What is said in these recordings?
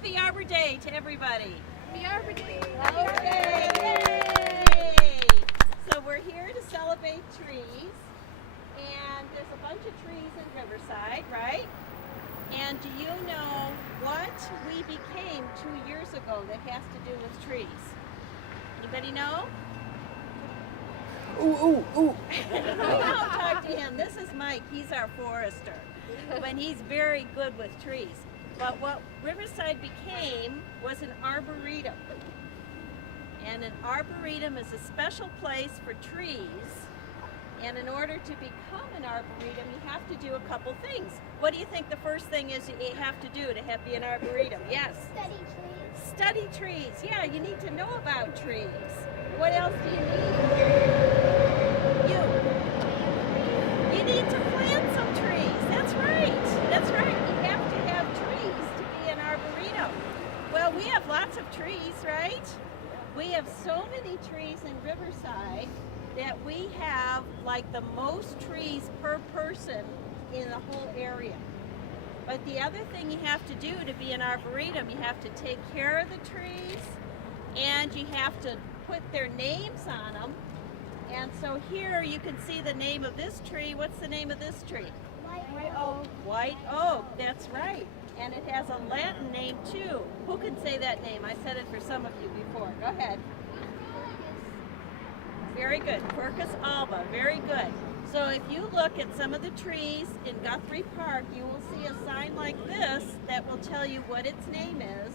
Happy Arbor Day to everybody. Happy Arbor Day. Okay, yay! So we're here to celebrate trees, and there's a bunch of trees in Riverside, right? And do you know what we became 2 years ago that has to do with trees? Anybody know? Ooh. Don't talk to him. This is Mike. He's our forester. But he's very good with trees. But what Riverside became was an arboretum. And an arboretum is a special place for trees. And in order to become an arboretum, you have to do a couple things. What do you think the first thing is you have to do to be an arboretum? Yes? Study trees. Study trees. Yeah, you need to know about trees. What else do you need? You need to plant some trees. That's right. That's right. You have to have trees to be an arboretum. Well, we have lots of trees, right? We have so many trees in Riverside that we have like the most trees per person in the whole area. But the other thing you have to do to be an arboretum, you have to take care of the trees, and you have to put their names on them. And so here you can see the name of this tree. What's the name of this tree? White oak. White oak, that's right. And it has a Latin name too. Who can say that name? I said it for some of you before. Go ahead. Very good. Quercus alba. Very good. So if you look at some of the trees in Guthrie Park, you will see a sign like this that will tell you what its name is.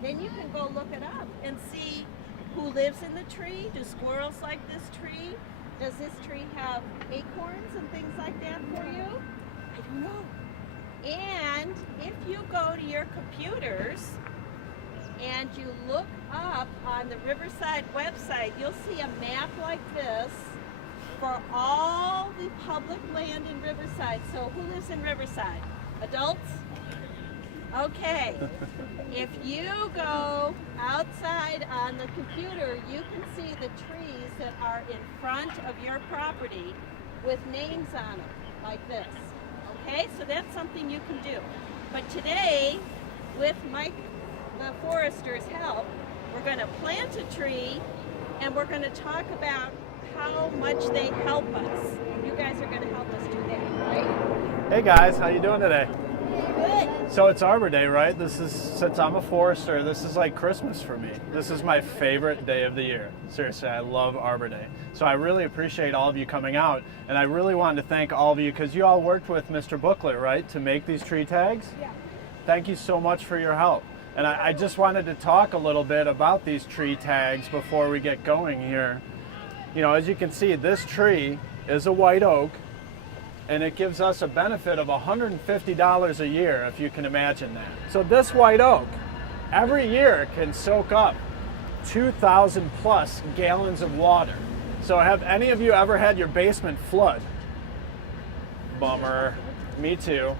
Then you can go look it up and see who lives in the tree. Do squirrels like this tree? Does this tree have acorns and things like that for you? I don't know. And if you go to your computers and you look up on the Riverside website, you'll see a map like this for all the public land in Riverside. So who lives in Riverside? Adults? Okay. If you go outside on the computer, you can see the trees that are in front of your property with names on them, like this. Okay, so that's something you can do. But today, with Mike the forester's help, we're going to plant a tree, and we're going to talk about how much they help us. You guys are going to help us do that, right? Hey guys, how you doing today? Good. So it's Arbor Day, right? Since I'm a forester, this is like Christmas for me. This is my favorite day of the year. Seriously, I love Arbor Day. So I really appreciate all of you coming out, and I really wanted to thank all of you because you all worked with Mr. Booklet, right, to make these tree tags? Yeah. Thank you so much for your help. And I just wanted to talk a little bit about these tree tags before we get going here. You know, as you can see, this tree is a white oak, and it gives us a benefit of $150 a year, if you can imagine that. So this white oak, every year can soak up 2,000 plus gallons of water. So have any of you ever had your basement flood? Bummer, me too.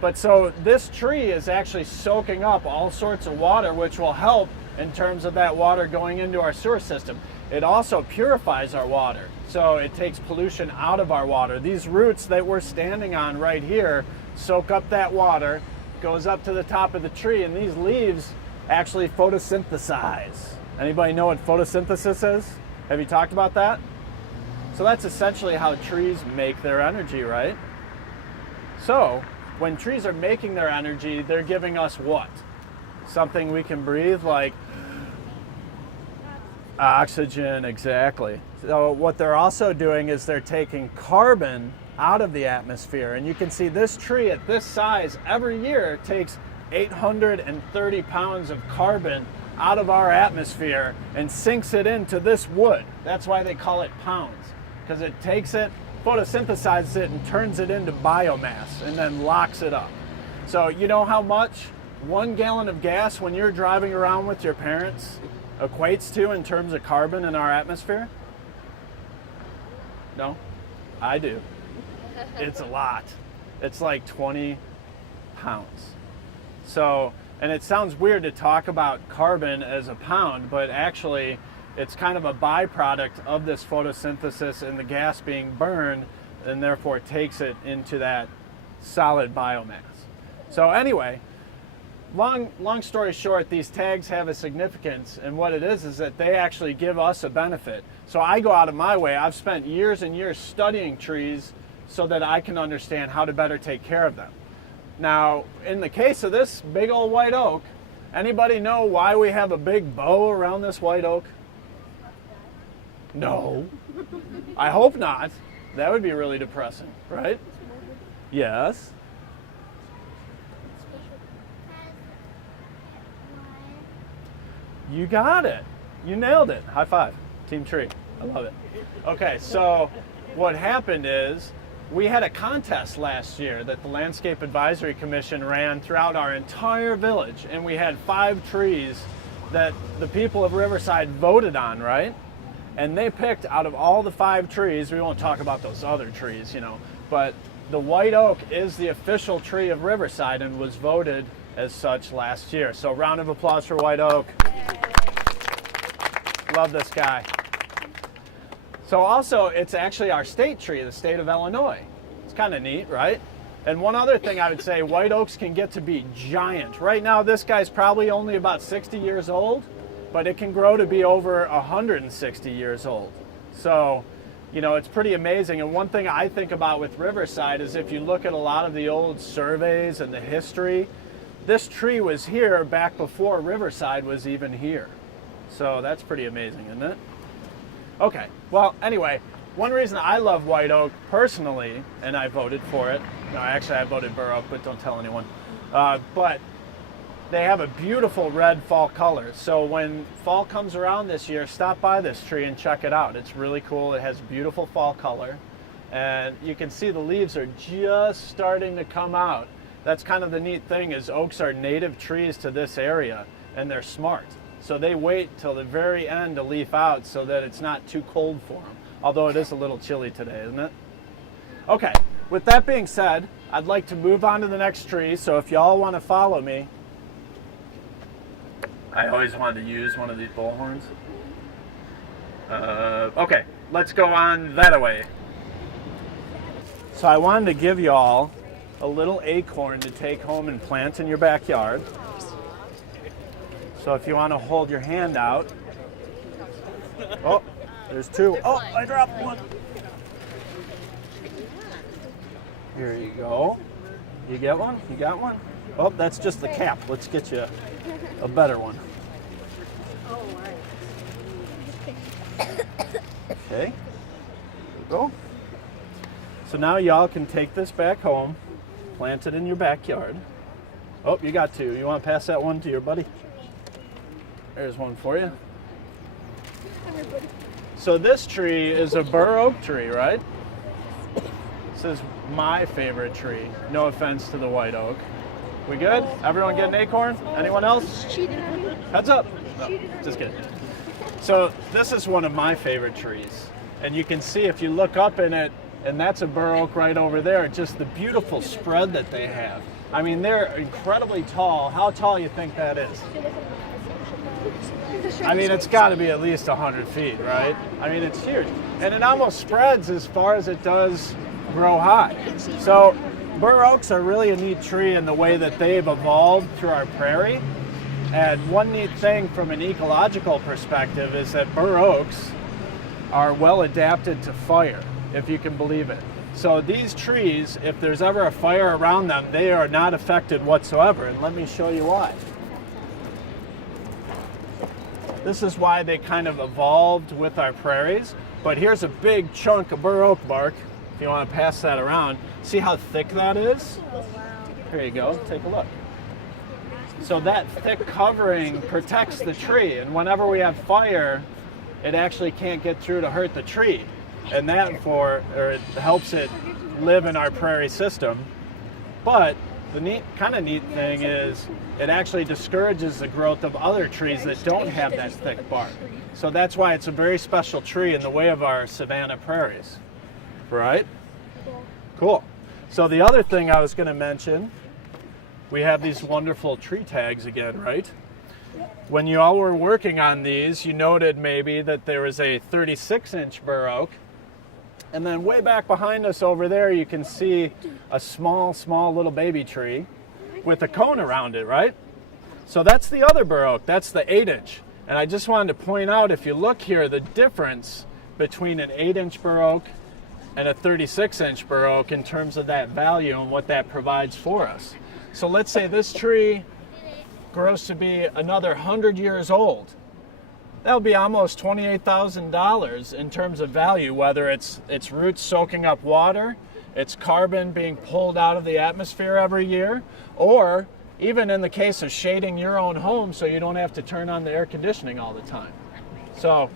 But so this tree is actually soaking up all sorts of water, which will help in terms of that water going into our sewer system. It also purifies our water, so it takes pollution out of our water. These roots that we're standing on right here soak up that water, goes up to the top of the tree, and these leaves actually photosynthesize. Anybody know what photosynthesis is? Have you talked about that? So that's essentially how trees make their energy, right? So when trees are making their energy, they're giving us what? Something we can breathe, like oxygen, exactly. So what they're also doing is they're taking carbon out of the atmosphere. And you can see this tree at this size every year takes 830 pounds of carbon out of our atmosphere and sinks it into this wood. That's why they call it pounds, because it takes it, photosynthesizes it, and turns it into biomass and then locks it up. So you know how much 1 gallon of gas when you're driving around with your parents equates to in terms of carbon in our atmosphere? No? I do. It's a lot. It's like 20 pounds. So, and it sounds weird to talk about carbon as a pound, but actually it's kind of a byproduct of this photosynthesis and the gas being burned, and therefore it takes it into that solid biomass. So anyway, long story short, these tags have a significance, and what it is that they actually give us a benefit. So I go out of my way. I've spent years and years studying trees so that I can understand how to better take care of them. Now, in the case of this big old white oak, anybody know why we have a big bow around this white oak? No. I hope not. That would be really depressing, right? Yes. You got it. You nailed it. High five. Team Tree. I love it. Okay, so what happened is we had a contest last year that the Landscape Advisory Commission ran throughout our entire village, and we had 5 trees that the people of Riverside voted on, right? And they picked out of all the 5 trees, we won't talk about those other trees, you know, but the white oak is the official tree of Riverside and was voted as such last year. So round of applause for white oak. Love this guy. So also, it's actually our state tree, the state of Illinois. It's kind of neat, right? And one other thing I would say, white oaks can get to be giant. Right now, this guy's probably only about 60 years old, but it can grow to be over 160 years old. So, you know, it's pretty amazing. And one thing I think about with Riverside is if you look at a lot of the old surveys and the history, this tree was here back before Riverside was even here. So that's pretty amazing, isn't it? Okay, well, anyway, one reason I love white oak personally, and I voted for it, no, actually I voted bur oak, but don't tell anyone, but they have a beautiful red fall color. So when fall comes around this year, stop by this tree and check it out. It's really cool. It has beautiful fall color, and you can see the leaves are just starting to come out. That's kind of the neat thing, is oaks are native trees to this area, and they're smart. So they wait till the very end to leaf out so that it's not too cold for them. Although it is a little chilly today, isn't it? Okay, with that being said, I'd like to move on to the next tree. So if y'all want to follow me. I always wanted to use one of these bullhorns. Okay, let's go on that way. So I wanted to give y'all a little acorn to take home and plant in your backyard. So if you want to hold your hand out. Oh, there's 2. Oh, I dropped one. Here you go. You get one? You got one? Oh, that's just the cap. Let's get you a better one. Okay. There you go. So now y'all can take this back home, plant it in your backyard. Oh, you got 2. You want to pass that one to your buddy? There's one for you. So this tree is a bur oak tree, right? This is my favorite tree. No offense to the white oak. We good? Everyone get an acorn? Anyone else? Heads up. No, just kidding. So this is one of my favorite trees. And you can see if you look up in it, and that's a bur oak right over there, just the beautiful spread that they have. I mean, they're incredibly tall. How tall you think that is? I mean, it's got to be at least 100 feet, right? I mean, it's huge. And it almost spreads as far as it does grow high. So bur oaks are really a neat tree in the way that they've evolved through our prairie. And one neat thing from an ecological perspective is that bur oaks are well adapted to fire, if you can believe it. So these trees, if there's ever a fire around them, they are not affected whatsoever. And let me show you why. This is why they kind of evolved with our prairies. But here's a big chunk of bur oak bark, if you want to pass that around. See how thick that is? Here you go, take a look. So that thick covering protects the tree, and whenever we have fire, it actually can't get through to hurt the tree. And that it helps it live in our prairie system. But the kind of neat thing is it actually discourages the growth of other trees that don't have that thick bark. So that's why it's a very special tree in the way of our savanna prairies. Right? Cool. So the other thing I was going to mention, we have these wonderful tree tags again, right? When you all were working on these, you noted maybe that there was a 36-inch bur oak. And then way back behind us over there, you can see a small little baby tree with a cone around it, right? So that's the other bur oak. That's the 8-inch. And I just wanted to point out, if you look here, the difference between an 8-inch bur oak and a 36-inch bur oak in terms of that value and what that provides for us. So let's say this tree grows to be another 100 years old. That'll be almost $28,000 in terms of value, whether it's roots soaking up water, it's carbon being pulled out of the atmosphere every year, or even in the case of shading your own home so you don't have to turn on the air conditioning all the time. So,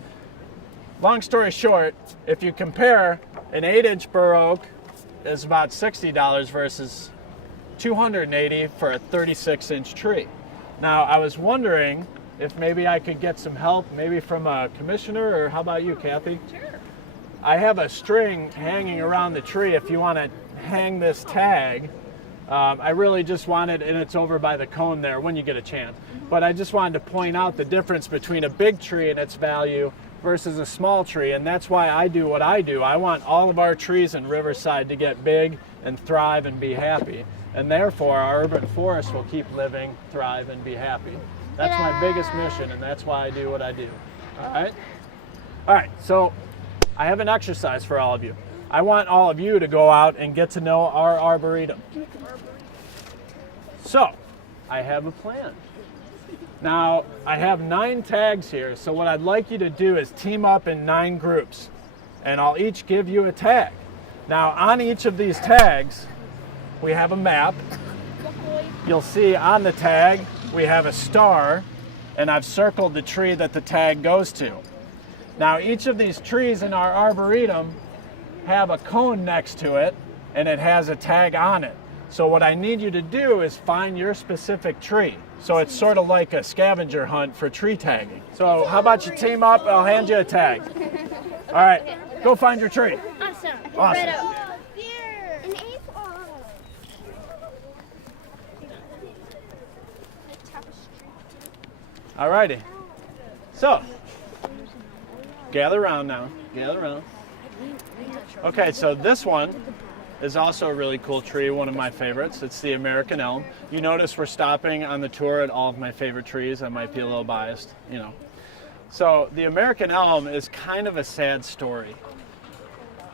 long story short, if you compare an 8-inch bur oak is about $60 versus $280 for a 36-inch tree. Now, I was wondering if maybe I could get some help, maybe from a commissioner, or how about you, Kathy? Sure. I have a string hanging around the tree if you want to hang this tag. I really just wanted, and it's over by the cone there when you get a chance, but I just wanted to point out the difference between a big tree and its value versus a small tree, and that's why I do what I do. I want all of our trees in Riverside to get big and thrive and be happy, and therefore our urban forest will keep living, thrive, and be happy. That's my biggest mission, and that's why I do what I do. All right, so I have an exercise for all of you. I want all of you to go out and get to know our arboretum. So, I have a plan. Now, I have 9 tags here, so what I'd like you to do is team up in 9 groups, and I'll each give you a tag. Now, on each of these tags, we have a map. You'll see on the tag, we have a star, and I've circled the tree that the tag goes to. Now, each of these trees in our arboretum have a cone next to it, and it has a tag on it. So what I need you to do is find your specific tree. So it's sort of like a scavenger hunt for tree tagging. So how about you team up? I'll hand you a tag. All right, go find your tree. Awesome. Awesome. Here. An apple. All righty. So, gather around now. Gather around. Okay, so this one is also a really cool tree, one of my favorites. It's the American elm. You notice we're stopping on the tour at all of my favorite trees. I might be a little biased, you know. So the American elm is kind of a sad story.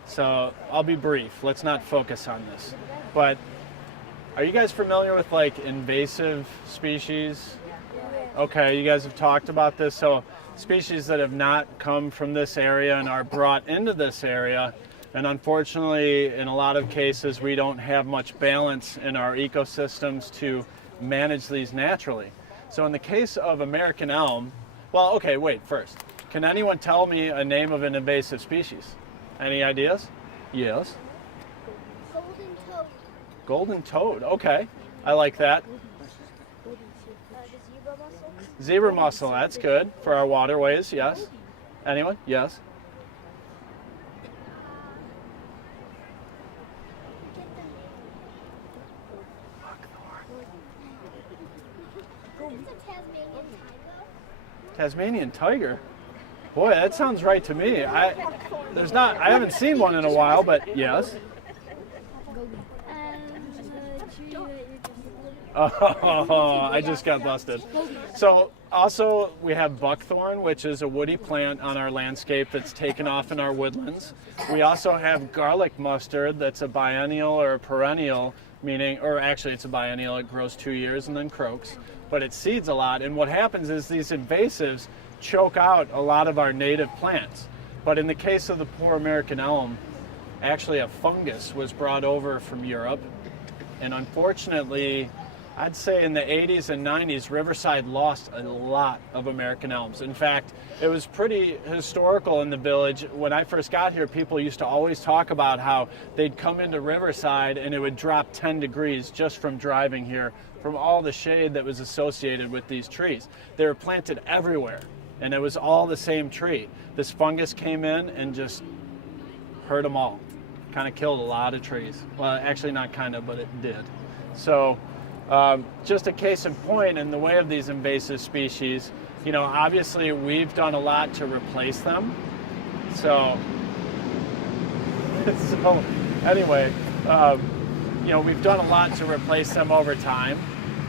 So I'll be brief. Let's not focus on this. But are you guys familiar with like invasive species? Okay, you guys have talked about this. So species that have not come from this area and are brought into this area. And unfortunately, in a lot of cases, we don't have much balance in our ecosystems to manage these naturally. So in the case of American elm, well, okay, wait, first. Can anyone tell me a name of an invasive species? Any ideas? Yes? Golden toad. Golden toad, okay. I like that. The zebra mussel. Zebra mussel, that's good for our waterways, yes. Anyone? Yes? It's a Tasmanian tiger. Tasmanian tiger? Boy, that sounds right to me. I haven't seen one in a while, but yes. Oh, I just got busted. So also we have buckthorn, which is a woody plant on our landscape that's taken off in our woodlands. We also have garlic mustard that's a biennial or a perennial, meaning, or actually it's a biennial, it grows 2 years and then croaks, but it seeds a lot. And what happens is these invasives choke out a lot of our native plants. But in the case of the poor American elm, actually a fungus was brought over from Europe. And unfortunately, I'd say in the 80s and 90s, Riverside lost a lot of American elms. In fact, it was pretty historical in the village. When I first got here, people used to always talk about how they'd come into Riverside and it would drop 10 degrees just from driving here, from all the shade that was associated with these trees. They were planted everywhere, and it was all the same tree. This fungus came in and just hurt them all. Kind of killed a lot of trees. Well, actually not kind of, but it did. So just a case in point in the way of these invasive species, you know, obviously we've done a lot to replace them. So anyway, you know, we've done a lot to replace them over time.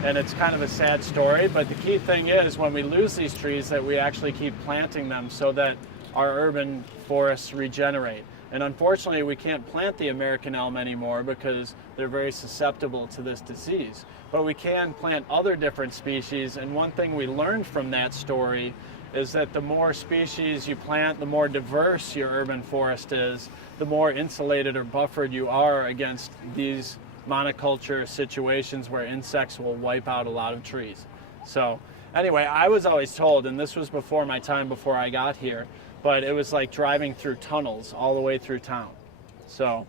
and it's kind of a sad story, but the key thing is when we lose these trees that we actually keep planting them so that our urban forests regenerate. And unfortunately, we can't plant the American elm anymore because they're very susceptible to this disease. But we can plant other different species, and one thing we learned from that story is that the more species you plant, the more diverse your urban forest is, the more insulated or buffered you are against these monoculture situations where insects will wipe out a lot of trees. So anyway, I was always told, and this was before my time, before I got here, but it was like driving through tunnels all the way through town. So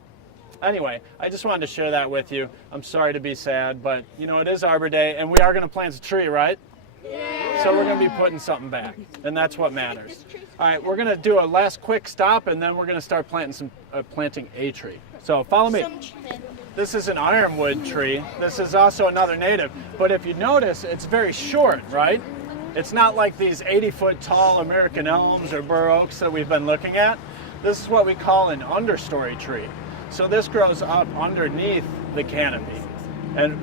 anyway, I just wanted to share that with you. I'm sorry to be sad, but you know, it is Arbor Day, and we are going to plant a tree, right? Yeah. So we're going to be putting something back, and that's what matters. All right, we're going to do a last quick stop, and then we're going to start planting a tree. So follow me. This is an ironwood tree. This is also another native, but if you notice, it's very short, right? It's not like these 80-foot tall American elms or bur oaks that we've been looking at. This is what we call an understory tree. So this grows up underneath the canopy. And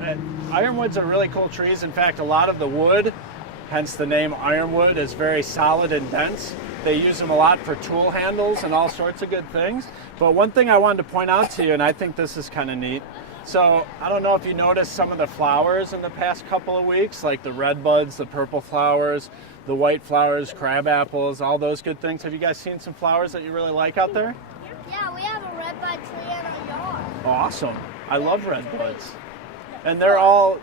ironwoods are really cool trees. In fact, a lot of the wood, hence the name ironwood, is very solid and dense. They use them a lot for tool handles and all sorts of good things. But one thing I wanted to point out to you, and I think this is kind of neat. So I don't know if you noticed some of the flowers in the past couple of weeks, like the red buds, the purple flowers, the white flowers, crab apples, all those good things. Have you guys seen some flowers that you really like out there? Yeah, we have a red bud tree in our yard. Awesome. I love red buds. And they're all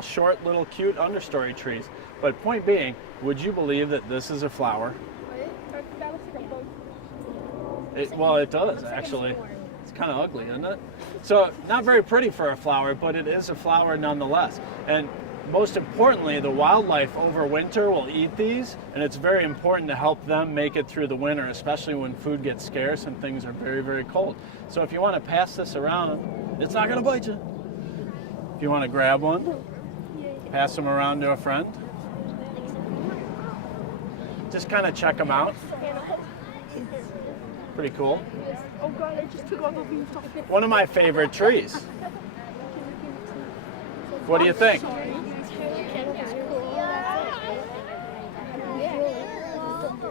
short, little, cute understory trees. But point being, would you believe that this is a flower? Well, it does, actually. It's kind of ugly, isn't it? So, not very pretty for a flower, but it is a flower nonetheless. And most importantly, the wildlife over winter will eat these, and it's very important to help them make it through the winter, especially when food gets scarce and things are very, very cold. So if you want to pass this around, it's not going to bite you. If you want to grab one, pass them around to a friend. Just kind of check them out. Pretty cool. One of my favorite trees. What do you think?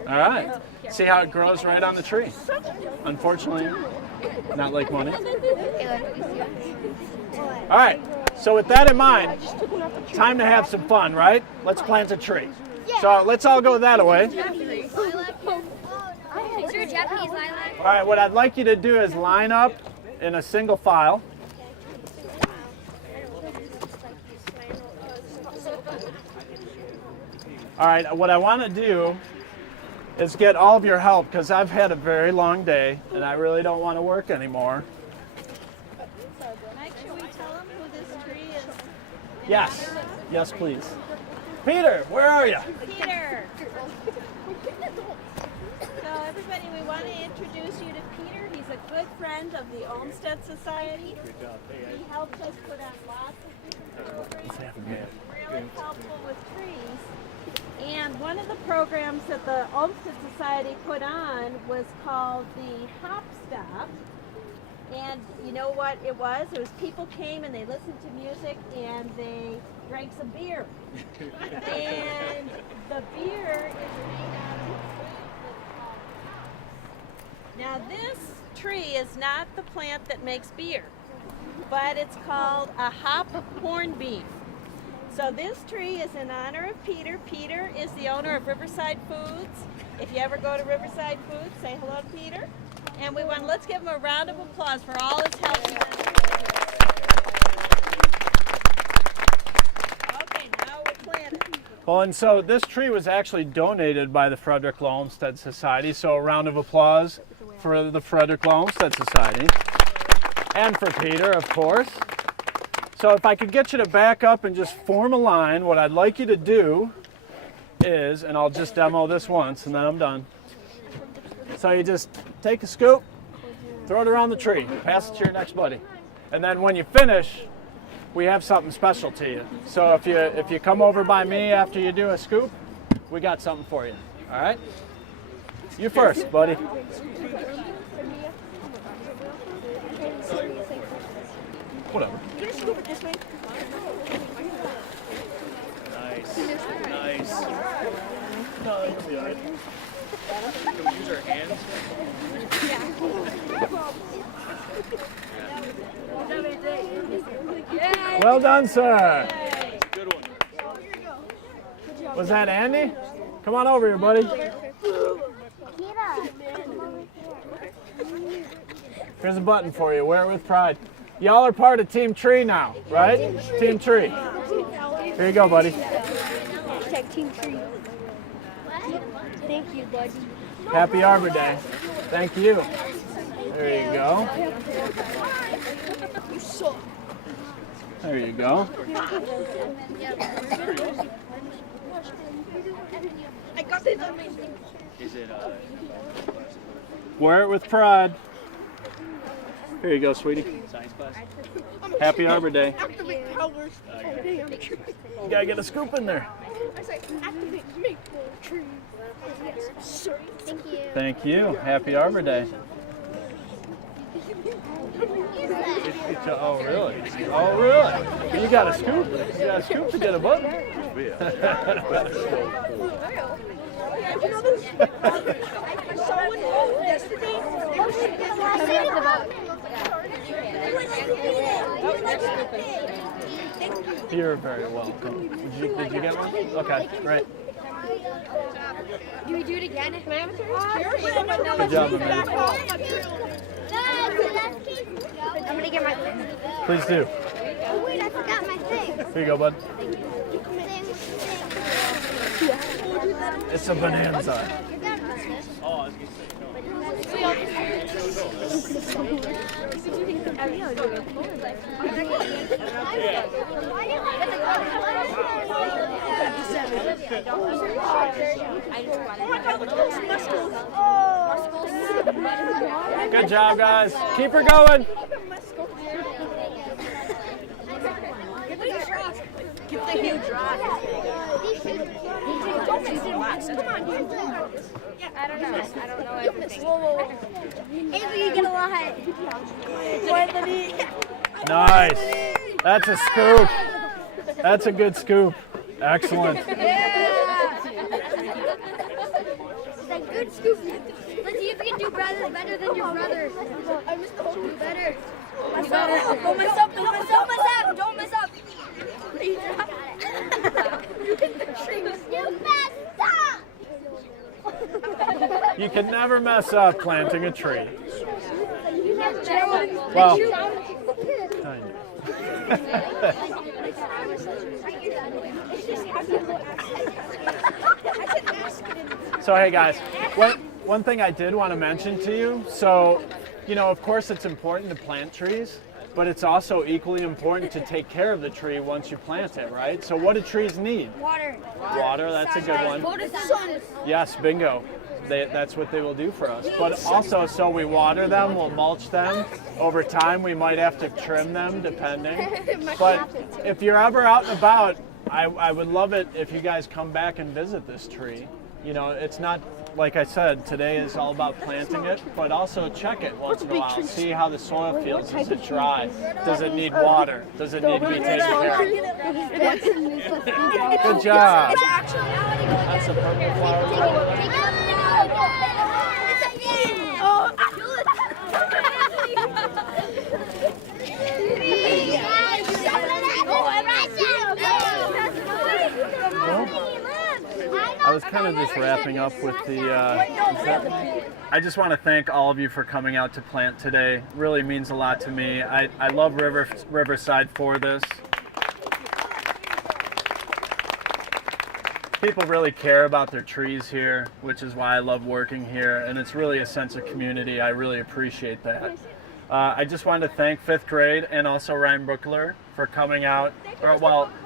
All right. See how it grows right on the tree? Unfortunately, not like money. All right. So with that in mind, time to have some fun, right? Let's plant a tree. So let's all go that way. All right, what I'd like you to do is line up in a single file. All right, what I want to do is get all of your help because I've had a very long day and I really don't want to work anymore. Mike, should we tell them who this tree is? Yes, yes, please. Peter, where are you? Peter. So everybody, we want to introduce you to Peter. He's a good friend of the Olmsted Society. He helps us put on lots of different programs. Really helpful with trees. And one of the programs that the Olmsted Society put on was called the Hop Stop. And you know what it was? It was people came and they listened to music and they drank some beer. And the beer is made out of a fruit that's called hops. Now this tree is not the plant that makes beer, but it's called a hop hornbeam. So this tree is in honor of Peter. Peter is the owner of Riverside Foods. If you ever go to Riverside Foods, say hello to Peter. And let's give him a round of applause for all his help. Okay, now we're planting. Well, and so this tree was actually donated by the Frederick Law Olmsted Society. So a round of applause for the Frederick Law Olmsted Society. And for Peter, of course. So if I could get you to back up and just form a line, what I'd like you to do is, and I'll just demo this once and then I'm done. So you just take a scoop, throw it around the tree, pass it to your next buddy. And then when you finish, we have something special to you. So if you come over by me after you do a scoop, we got something for you. All right? You first, buddy. Whatever. Nice. Nice. No, that'll be all right. Can we use our hands? Well done, sir. Good one. Was that Andy? Come on over here, buddy. Here's a button for you. Wear it with pride. Y'all are part of Team Tree now, right? Team Tree. Here you go, buddy. Team Tree. Thank you, buddy. Happy Arbor Day. Thank you. There you go. There you go. I got this. Is it Wear it with pride. Here you go, sweetie. science class? Happy Arbor Day. Activate powers. You gotta get a scoop in there. I say activate maple tree. Thank you. Thank you. Happy Arbor Day. Oh, really? Oh, really? You got a scoop? You got a scoop to get a button? You know this? Someone yesterday. You're very welcome. Did you get one? Okay, great. Do we do it again? Can I have a turn? Good job, Amanda. I'm gonna get my thing. Please do. Oh wait, I forgot my thing. Here you go, bud. It's a bonanza. Oh, I was gonna say Good job, guys. Keep her going. Give the huge rock. I don't know everything. If you get a lot. Nice. That's a scoop. That's a good scoop. Excellent. It's a good scoop. Let's see if we can do better than your brother. I missed the whole do better. Don't mess up. Don't mess up. You messed up. You can never mess up planting a tree. Well, kind of. So hey guys, one thing I did want to mention to you, so of course it's important to plant trees, but it's also equally important to take care of the tree once you plant it, right? So what do trees need? Water. Water, that's a good one. Sun. Yes, bingo. That's what they will do for us. But also, so we water them, we'll mulch them. Over time, we might have to trim them, depending. But if you're ever out and about, I would love it if you guys come back and visit this tree. It's not, like I said, today is all about planting it, but also check it once in a while. See how the soil feels. Is it dry? Does it need water? Does it need to be taken care of? Good job. That's a purple flower. I was kind of just wrapping up with the, I just want to thank all of you for coming out to plant today. It really means a lot to me. I love Riverside for this. People really care about their trees here, which is why I love working here, and it's really a sense of community. I really appreciate that. I just wanted to thank 5th grade and also Ryan Brookler for coming out,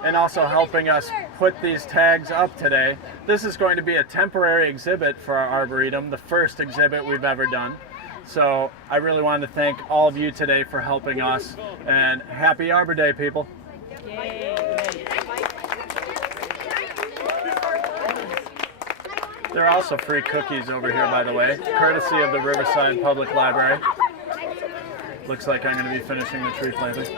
and also helping us put these tags up today. This is going to be a temporary exhibit for our Arboretum, the first exhibit we've ever done. So I really wanted to thank all of you today for helping us, and happy Arbor Day, people. There are also free cookies over here, by the way, courtesy of the Riverside Public Library. Looks like I'm going to be finishing the tree planting.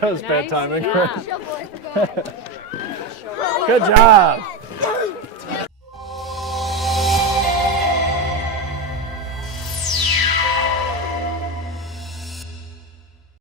That was bad timing. Shovel, I forgot. Good job.